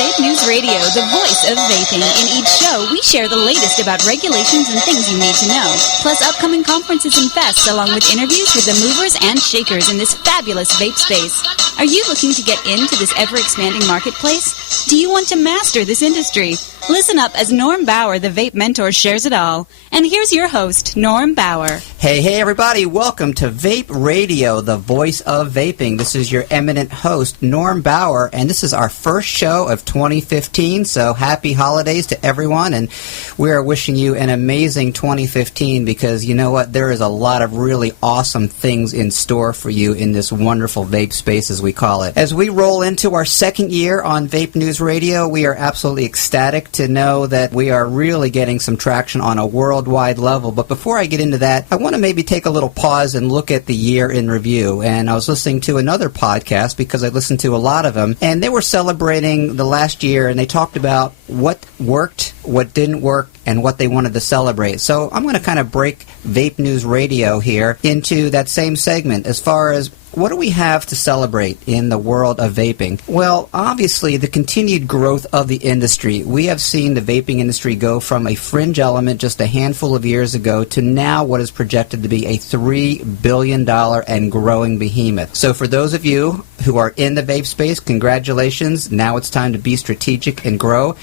Vape News Radio, the voice of vaping. In each show, we share the latest about regulations and things you need to know, plus upcoming conferences and fests, along with interviews with the movers and shakers in this fabulous vape space. Are you looking to get into this ever-expanding marketplace? Do you want to master this industry? Listen up as Norm Bauer, the Vape Mentor, shares it all. And here's your host, Norm Bauer. Hey, everybody. Welcome to Vape Radio, the voice of vaping. This is your eminent host, Norm Bauer, and this is our first show of 2015, so happy holidays to everyone, and we are wishing you an amazing 2015 because, you know what, there is a lot of really awesome things in store for you in this wonderful vape space, as we call it. As we roll into our second year on Vape News Radio, we are absolutely ecstatic to know that we are really getting some traction on a worldwide level. But before I get into that, I want to maybe take a little pause and look at the year in review. And I was listening to another podcast because I listened to a lot of them, and they were celebrating the last year, and they talked about what worked, what didn't work, and what they wanted to celebrate. So I'm going to kind of break Vape News Radio here into that same segment as far as what do we have to celebrate in the world of vaping? Well, obviously, the continued growth of the industry. We have seen the vaping industry go from a fringe element just a handful of years ago to now what is projected to be a $3 billion and growing behemoth. So for those of you who are in the vape space, congratulations. Now it's time to be strategic and grow.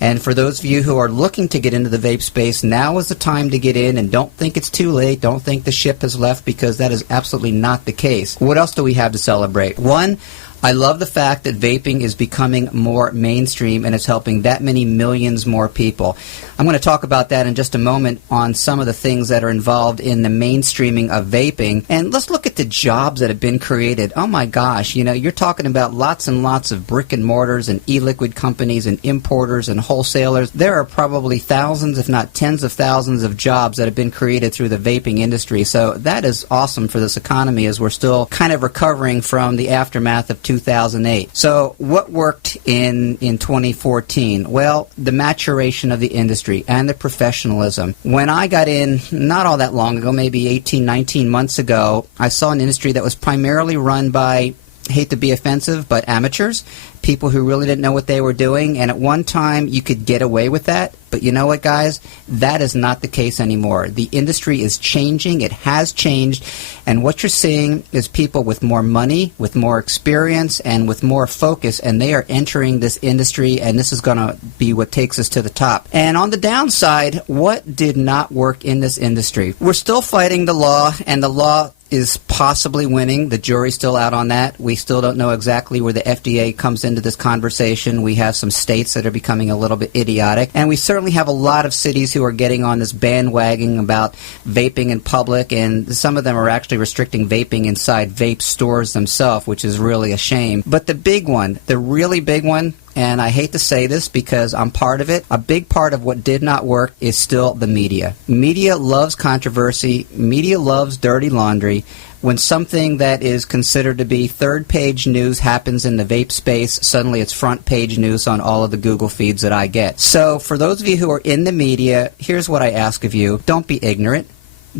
And for those of you who are looking to get into the vape space, now is the time to get in, and don't think it's too late. Don't think the ship has left, because that is absolutely not the case. What else do we have to celebrate? One, I love the fact that vaping is becoming more mainstream and it's helping that many millions more people. I'm going to talk about that in just a moment on some of the things that are involved in the mainstreaming of vaping. And let's look at the jobs that have been created. Oh my gosh, you know, you're talking about lots and lots of brick and mortars and e-liquid companies and importers and wholesalers. There are probably thousands, if not tens of thousands of jobs that have been created through the vaping industry. So that is awesome for this economy as we're still kind of recovering from the aftermath of 2008. So what worked in 2014? Well, the maturation of the industry and the professionalism. When I got in not all that long ago, maybe 18, 19 months ago, I saw an industry that was primarily run by, hate to be offensive, but amateurs, people who really didn't know what they were doing, and at one time you could get away with that. But you know what, guys? That is not the case anymore. The industry is changing. It has changed, and what you're seeing is people with more money, with more experience, and with more focus, and they are entering this industry, and this is going to be what takes us to the top. And on the downside, what did not work in this industry? We're still fighting the law, and the law is possibly winning. The jury's still out on that. We still don't know exactly where the FDA comes into this conversation. We have some states that are becoming a little bit idiotic, and we certainly have a lot of cities who are getting on this bandwagon about vaping in public, and some of them are actually restricting vaping inside vape stores themselves, which is really a shame. But the big one, the really big one, and I hate to say this because I'm part of it, a big part of what did not work is still the media. Media loves controversy. Media loves dirty laundry. When something that is considered to be third-page news happens in the vape space, suddenly it's front-page news on all of the Google feeds that I get. So for those of you who are in the media, here's what I ask of you. Don't be ignorant.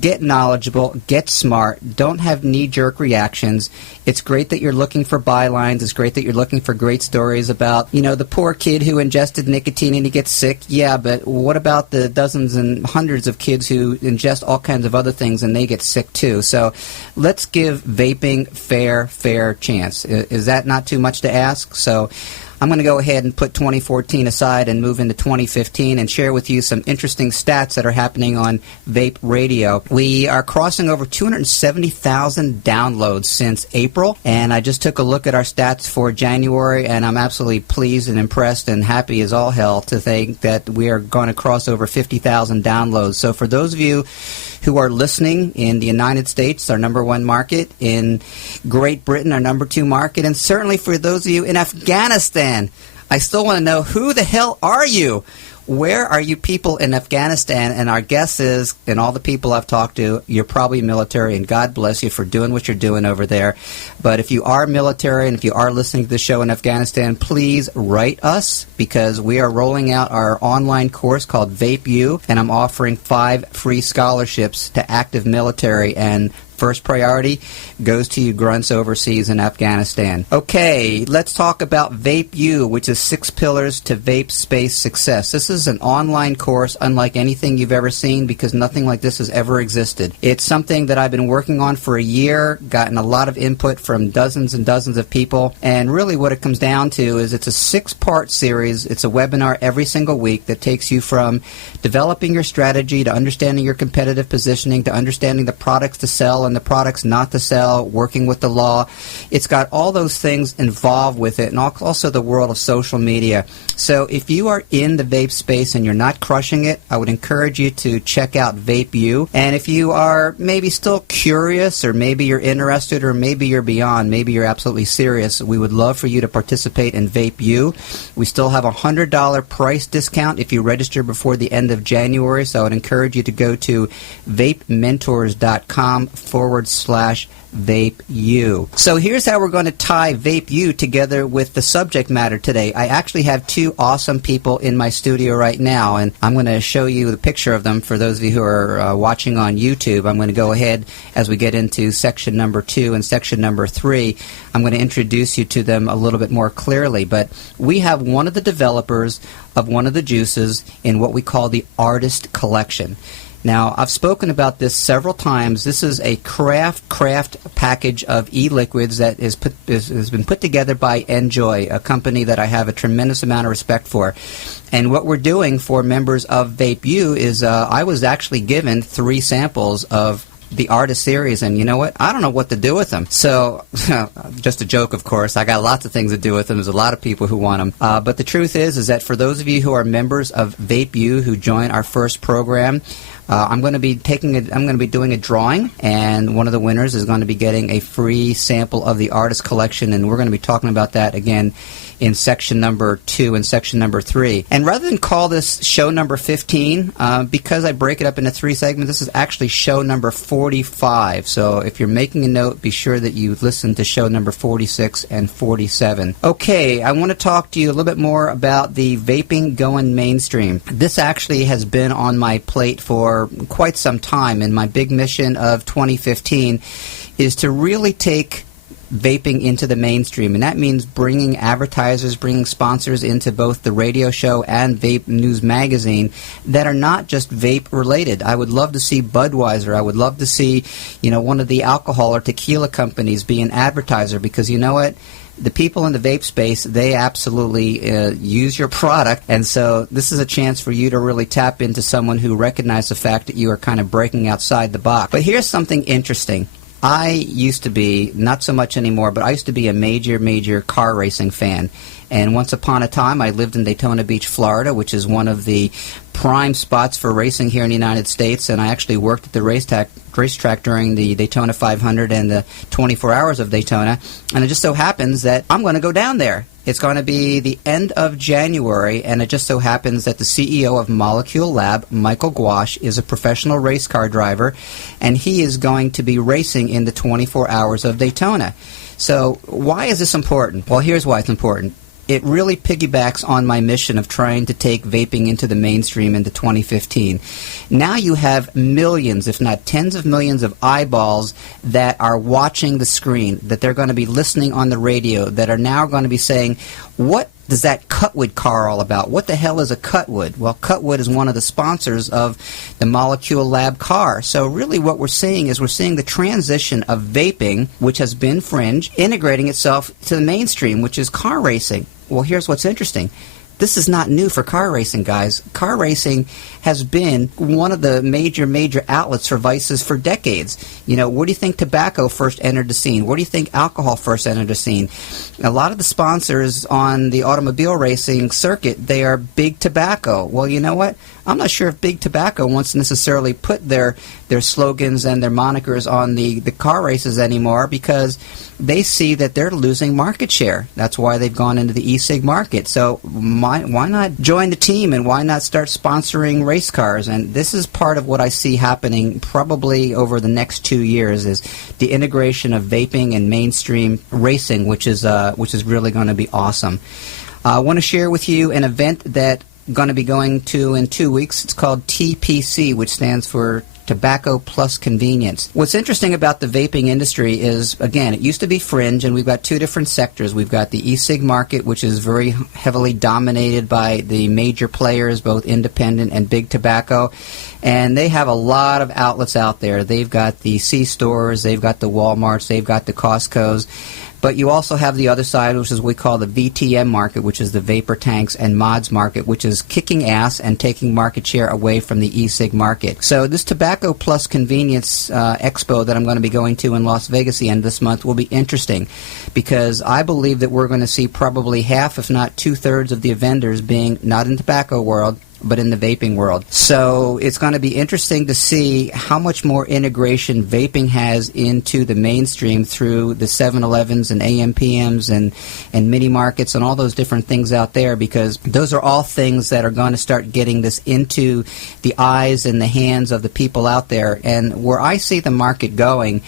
Get knowledgeable, get smart, don't have knee-jerk reactions. It's great that you're looking for bylines. It's great that you're looking for great stories about, you know, the poor kid who ingested nicotine and he gets sick. Yeah, but what about the dozens and hundreds of kids who ingest all kinds of other things and they get sick too? So let's give vaping fair chance. Is that not too much to ask? So I'm going to go ahead and put 2014 aside and move into 2015 and share with you some interesting stats that are happening on Vape Radio. We are crossing over 270,000 downloads since April, and I just took a look at our stats for January, and I'm absolutely pleased and impressed and happy as all hell to think that we are going to cross over 50,000 downloads. So for those of you who are listening in the United States, our number one market, in Great Britain, our number two market, and certainly for those of you in Afghanistan, I still want to know, who the hell are you? Where are you people in Afghanistan? And our guess is, and all the people I've talked to, you're probably military, and God bless you for doing what you're doing over there. But if you are military and if you are listening to the show in Afghanistan, please write us, because we are rolling out our online course called Vape U, and I'm offering 5 free scholarships to active military, and First priority goes to you grunts overseas in Afghanistan. Okay, let's talk about Vape U, which is 6 Pillars to Vape Space Success. This is an online course unlike anything you've ever seen because nothing like this has ever existed. It's something that I've been working on for a year, gotten a lot of input from dozens and dozens of people, and really what it comes down to is it's a 6-part series. It's a webinar every single week that takes you from developing your strategy to understanding your competitive positioning to understanding the products to sell and the products not to sell, working with the law. It's got all those things involved with it, and also the world of social media. So if you are in the vape space and you're not crushing it, I would encourage you to check out Vape U. And if you are maybe still curious, or maybe you're interested, or maybe you're beyond, maybe you're absolutely serious, we would love for you to participate in Vape U. We still have a $100 price discount if you register before the end of January, so I would encourage you to go to VapeMentors.com/Vape U. So here's how we're going to tie Vape U together with the subject matter today. I actually have 2 awesome people in my studio right now, and I'm going to show you the picture of them for those of you who are watching on YouTube. I'm going to go ahead as we get into section number 2 and section number 3. I'm going to introduce you to them a little bit more clearly, but we have one of the developers of one of the juices in what we call the Artist Collection. Now, I've spoken about this several times. This is a craft package of e-liquids that has been put together by Enjoy, a company that I have a tremendous amount of respect for. And what we're doing for members of Vape U is I was actually given 3 samples of the Artist series, and you know what? I don't know what to do with them. So, just a joke, of course. I got lots of things to do with them. There's a lot of people who want them. But the truth is that for those of you who are members of Vape U who join our first program, I'm going to be doing a drawing, and one of the winners is going to be getting a free sample of the Artist Collection, and we're going to be talking about that again in section number 2 and section number 3. And rather than call this show number 15, because I break it up into 3 segments, this is actually show number 45. So if you're making a note, be sure that you listen to show number 46 and 47. Okay, I want to talk to you a little bit more about the vaping going mainstream. This actually has been on my plate for quite some time, and my big mission of 2015 is to really take vaping into the mainstream, and that means bringing advertisers, bringing sponsors into both the radio show and Vape News Magazine that are not just vape related. I would love to see Budweiser. I would love to see, one of the alcohol or tequila companies be an advertiser, because you know what? The people in the vape space, they absolutely use your product, and so this is a chance for you to really tap into someone who recognizes the fact that you are kind of breaking outside the box. But here's something interesting. I used to be, not so much anymore, but I used to be a major car racing fan. And once upon a time, I lived in Daytona Beach, Florida, which is one of the prime spots for racing here in the United States. And I actually worked at the racetrack during the Daytona 500 and the 24 Hours of Daytona. And it just so happens that I'm going to go down there. It's going to be the end of January, and it just so happens that the CEO of Molecule Lab, Michael Gouache, is a professional race car driver, and he is going to be racing in the 24 Hours of Daytona. So why is this important? Well, here's why it's important. It really piggybacks on my mission of trying to take vaping into the mainstream into 2015. Now you have millions, if not tens of millions of eyeballs that are watching the screen, that they're going to be listening on the radio, that are now going to be saying, what does that Cutwood car all about? What the hell is a Cutwood? Well, Cutwood is one of the sponsors of the Molecule Lab car. So really what we're seeing is we're seeing the transition of vaping, which has been fringe, integrating itself to the mainstream, which is car racing. Well, here's what's interesting. This is not new for car racing, guys. Car racing has been one of the major outlets for vices for decades. Where do you think tobacco first entered the scene? Where do you think alcohol first entered the scene? A lot of the sponsors on the automobile racing circuit, they are big tobacco. Well, you know what? I'm not sure if big tobacco wants to necessarily put their slogans and their monikers on the car races anymore, because they see that they're losing market share. That's why they've gone into the e-cig market. So why not join the team, and why not start sponsoring race cars? And this is part of what I see happening probably over the next 2 years, is the integration of vaping and mainstream racing, which is really going to be awesome. I want to share with you an event that I'm going to be going to in 2 weeks. It's called TPC, which stands for tobacco plus convenience. What's interesting about the vaping industry is, again, it used to be fringe, and we've got two different sectors. We've got the e-cig market, which is very heavily dominated by the major players, both independent and big tobacco, and they have a lot of outlets out there. They've got the C-stores, they've got the Walmarts, they've got the Costcos. But you also have the other side, which is what we call the VTM market, which is the vapor tanks and mods market, which is kicking ass and taking market share away from the e-cig market. So this tobacco plus convenience expo that I'm going to be going to in Las Vegas the end of this month will be interesting, because I believe that we're going to see probably half, if not two-thirds, of the vendors being not in the tobacco world, but in the vaping world. So it's going to be interesting to see how much more integration vaping has into the mainstream through the 7-Elevens and AMPMs and mini markets and all those different things out there, because those are all things that are going to start getting this into the eyes and the hands of the people out there. And where I see the market going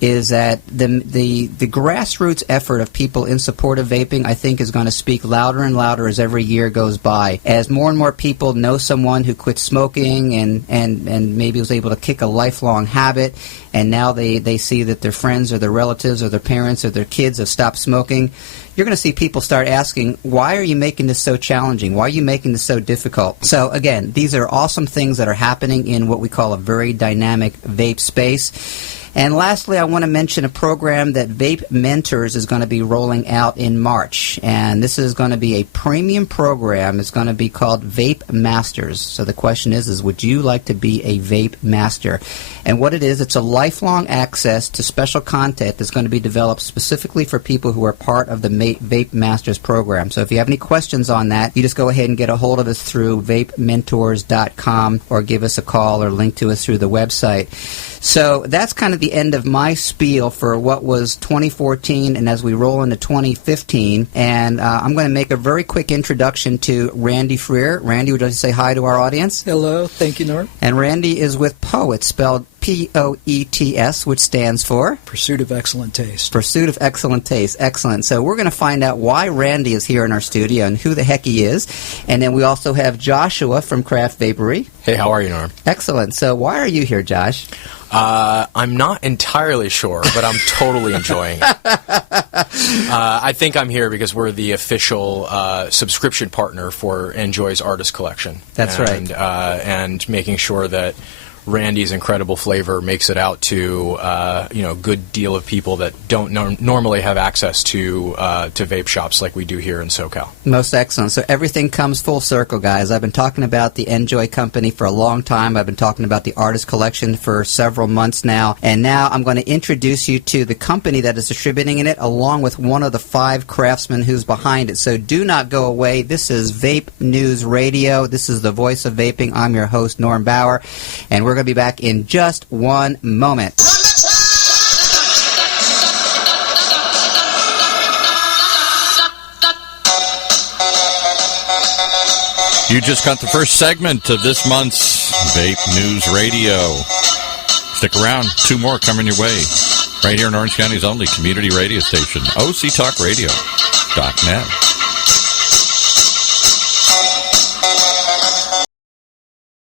is that the grassroots effort of people in support of vaping, I think, is going to speak louder and louder as every year goes by. As more and more people know someone who quit smoking and maybe was able to kick a lifelong habit, and now they see that their friends or their relatives or their parents or their kids have stopped smoking, you're going to see people start asking, why are you making this so challenging? Why are you making this so difficult? So, again, these are awesome things that are happening in what we call a very dynamic vape space. And lastly, I want to mention a program that VapeMentors is going to be rolling out in March. And this is going to be a premium program. It's going to be called Vape Masters. So the question is would you like to be a Vape Master? And what it is, it's a lifelong access to special content that's going to be developed specifically for people who are part of the Vape Masters program. So if you have any questions on that, you just go ahead and get a hold of us through VapeMentors.com or give us a call or link to us through the website. So that's kind of the end of my spiel for what was 2014 and as we roll into 2015. And I'm going to make a very quick introduction to Randy Freer. Randy, would you like to say hi to our audience? Hello. Thank you, Norm. And Randy is with Poets, spelled Poets, which stands for? Pursuit of Excellent Taste. Pursuit of Excellent Taste. Excellent. So we're going to find out why Randy is here in our studio and who the heck he is. And then we also have Joshua from Craft Vapery. Hey, how are you, Norm? Excellent. So why are you here, Josh? I'm not entirely sure, but I'm totally enjoying it. I think I'm here because we're the official subscription partner for Enjoy's artist collection. That's right. And making sure that Randy's incredible flavor makes it out to a good deal of people that don't normally have access to vape shops like we do here in SoCal. Most excellent. So everything comes full circle, guys. I've been talking about the Enjoy company for a long time. I've been talking about the artist collection for several months now. And now I'm going to introduce you to the company that is distributing it, along with one of the 5 craftsmen who's behind it. So do not go away. This is Vape News Radio. This is the voice of vaping. I'm your host, Norm Bauer. And we're going to be back in just one moment. You just got the first segment of this month's Vape News Radio. Stick around. 2 more coming your way. Right here in Orange County's only community radio station, OCTalkRadio.net.